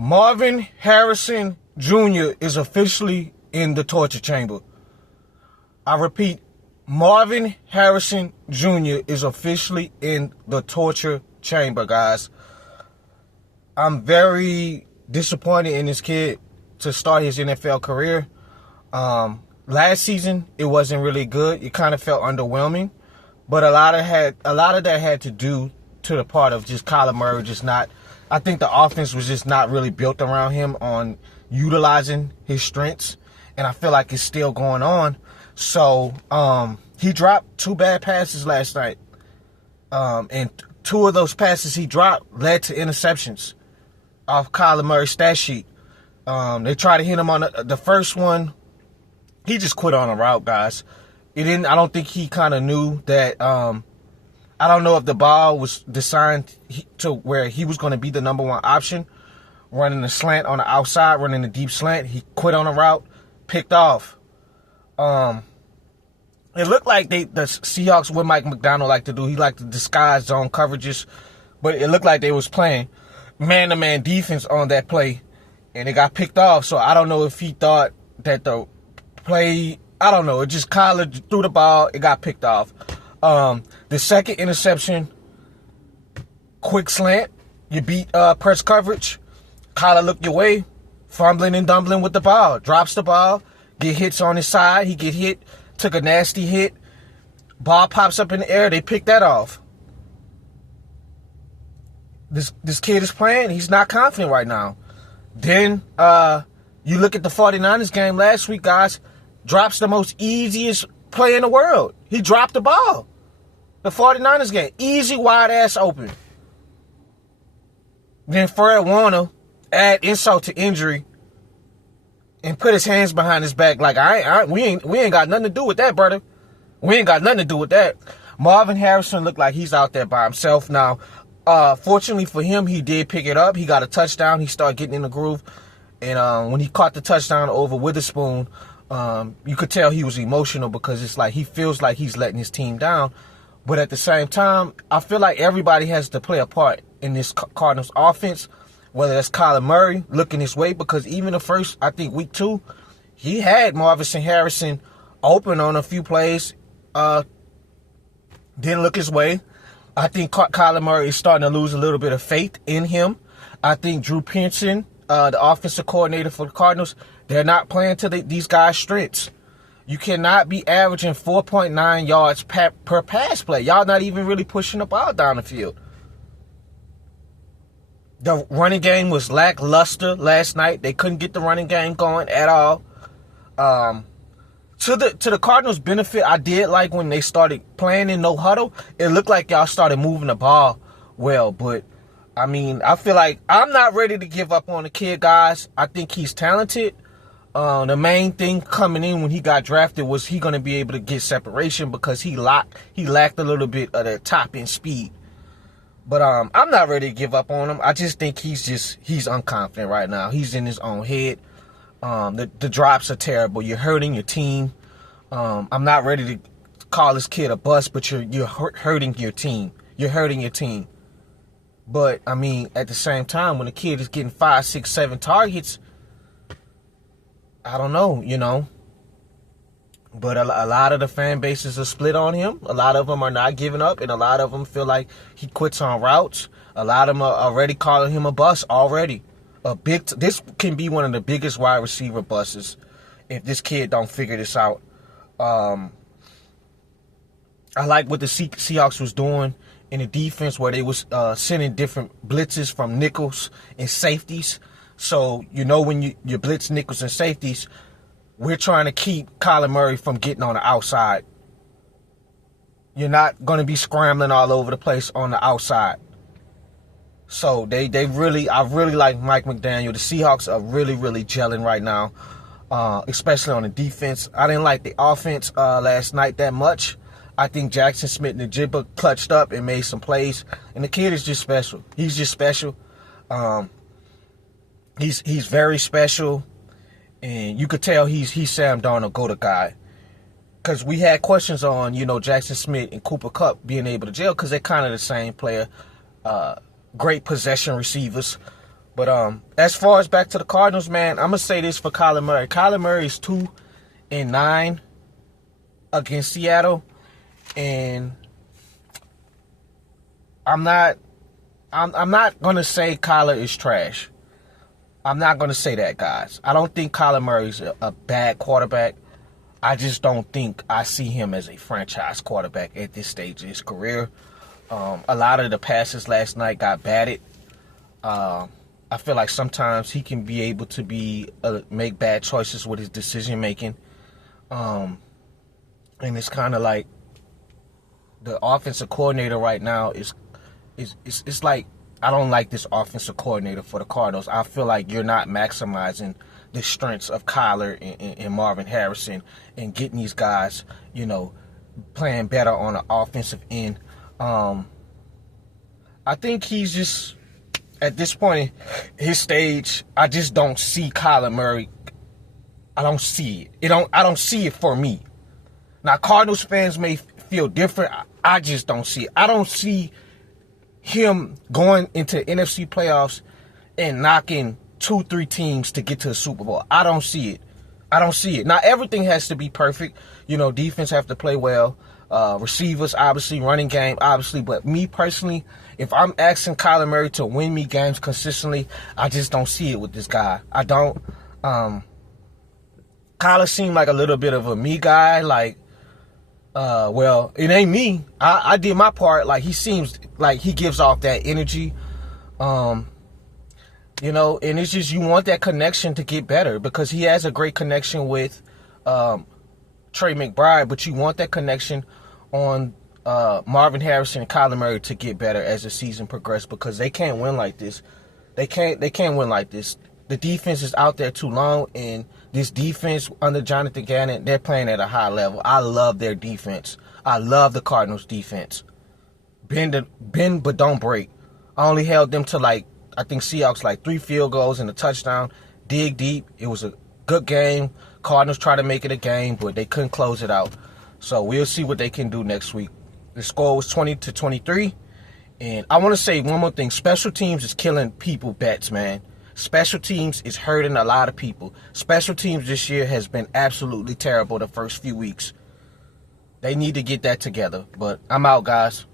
Marvin Harrison JR is officially in the torture chamber. I repeat, Marvin Harrison Jr. is officially in the torture chamber, guys. I'm very disappointed in this kid to start his NFL career. Last season, it wasn't really good. It kind of felt underwhelming. But a lot of that had to do to the part of just Kyler Murray just not. I think the offense was just not really built around him on utilizing his strengths, and I feel like it's still going on. So he dropped 2 bad passes last night, and 2 of those passes he dropped led to interceptions off Kyler Murray's stat sheet. They tried to hit him on the first one. He just quit on a route, guys. I don't think he kind of knew that. I don't know if the ball was designed to where he was going to be the number 1 option, running the slant on the outside, running the deep slant. He quit on a route, picked off. It looked like the Seahawks, what Mike McDonald liked to do, he liked to disguise zone coverages, but it looked like they was playing man-to-man defense on that play, and it got picked off. So I don't know if he thought that the play, I don't know, it just Kyler threw the ball, it got picked off. The second interception, quick slant, you beat press coverage. Kyler looked your way, fumbling and dumbling with the ball, drops the ball, get hits on his side, he get hit, took a nasty hit, ball pops up in the air, they pick that off. This kid is playing, he's not confident right now. Then you look at the 49ers game last week, guys, drops the most easiest play in the world. He dropped the ball. The 49ers game, easy, wide ass open. Then Fred Warner add insult to injury and put his hands behind his back like we ain't got nothing to do with that, brother. We ain't got nothing to do with that. Marvin Harrison looked like he's out there by himself now. Fortunately for him, he did pick it up. He got a touchdown. He started getting in the groove, and when he caught the touchdown over Witherspoon, you could tell he was emotional because it's like he feels like he's letting his team down. But at the same time, I feel like everybody has to play a part in this Cardinals offense, whether that's Kyler Murray looking his way, because even the first, I think, week 2, he had Marvin Harrison open on a few plays, didn't look his way. I think Kyler Murray is starting to lose a little bit of faith in him. I think Drew Pearson, the offensive coordinator for the Cardinals, they're not playing to these guys' strengths. You cannot be averaging 4.9 yards per pass play. Y'all not even really pushing the ball down the field. The running game was lackluster last night. They couldn't get the running game going at all. To the Cardinals' benefit, I did like when they started playing in no huddle. It looked like y'all started moving the ball well, but I mean, I feel like I'm not ready to give up on the kid, guys. I think he's talented. The main thing coming in when he got drafted was he going to be able to get separation because he lacked a little bit of the top end speed. But I'm not ready to give up on him. I just think he's unconfident right now. He's in his own head. The drops are terrible. You're hurting your team. I'm not ready to call this kid a bust, but you're hurting your team. You're hurting your team. But I mean, at the same time, when a kid is getting 5, 6, 7 targets, I don't know, But a lot of the fan bases are split on him. A lot of them are not giving up, and a lot of them feel like he quits on routes. A lot of them are already calling him a bust already. This can be one of the biggest wide receiver busts if this kid don't figure this out. I like what the Seahawks was doing in the defense, where they was sending different blitzes from nickels and safeties. So, when you blitz nickels and safeties, we're trying to keep Kyler Murray from getting on the outside. You're not going to be scrambling all over the place on the outside. So, I really like Mike McDaniel. The Seahawks are really, really gelling right now, especially on the defense. I didn't like the offense last night that much. I think Jackson Smith and the Jibba clutched up and made some plays. And the kid is just special. He's just special. He's very special, and you could tell he's Sam Darnold go-to guy. Because we had questions on, Jackson Smith and Cooper Kupp being able to gel because they're kind of the same player. Great possession receivers. But as far as back to the Cardinals, man, I'm gonna say this for Kyler Murray. Kyler Murray is 2-9 against Seattle, and I'm not gonna say Kyler is trash. I'm not gonna say that, guys. I don't think Kyler Murray's a bad quarterback. I just don't think I see him as a franchise quarterback at this stage of his career. A lot of the passes last night got batted. I feel like sometimes he can be able to make bad choices with his decision making. And it's kind of like the offensive coordinator right now is like, I don't like this offensive coordinator for the Cardinals. I feel like you're not maximizing the strengths of Kyler and Marvin Harrison and getting these guys, playing better on the offensive end. I think he's just, at this point in his stage, I just don't see Kyler Murray. I don't see it. I don't see it for me. Now, Cardinals fans may feel different. I just don't see it. I don't see him going into NFC playoffs and knocking 2-3 teams to get to a Super Bowl. I don't see it. Now, everything has to be perfect. Defense have to play well. Receivers, obviously. Running game, obviously. But me personally, if I'm asking Kyler Murray to win me games consistently, I just don't see it with this guy. I don't. Kyler seemed like a little bit of a me guy. Like, well, it ain't me. I did my part. Like, he seems like he gives off that energy. And it's just, you want that connection to get better, because he has a great connection with Trey McBride, but you want that connection on Marvin Harrison and Kyler Murray to get better as the season progresses, because they can't win like this. They can't win like this. The defense is out there too long, and this defense under Jonathan Gannon, they're playing at a high level. I love their defense. I love the Cardinals defense. Bend but don't break. I only held them to I think Seahawks 3 field goals and a touchdown. Dig deep. It was a good game. Cardinals tried to make it a game, but they couldn't close it out. So we'll see what they can do next week. The score was 20-23. And I want to say one more thing. Special teams is killing people bets, man. Special teams is hurting a lot of people. Special teams this year has been absolutely terrible the first few weeks. They need to get that together. But I'm out, guys.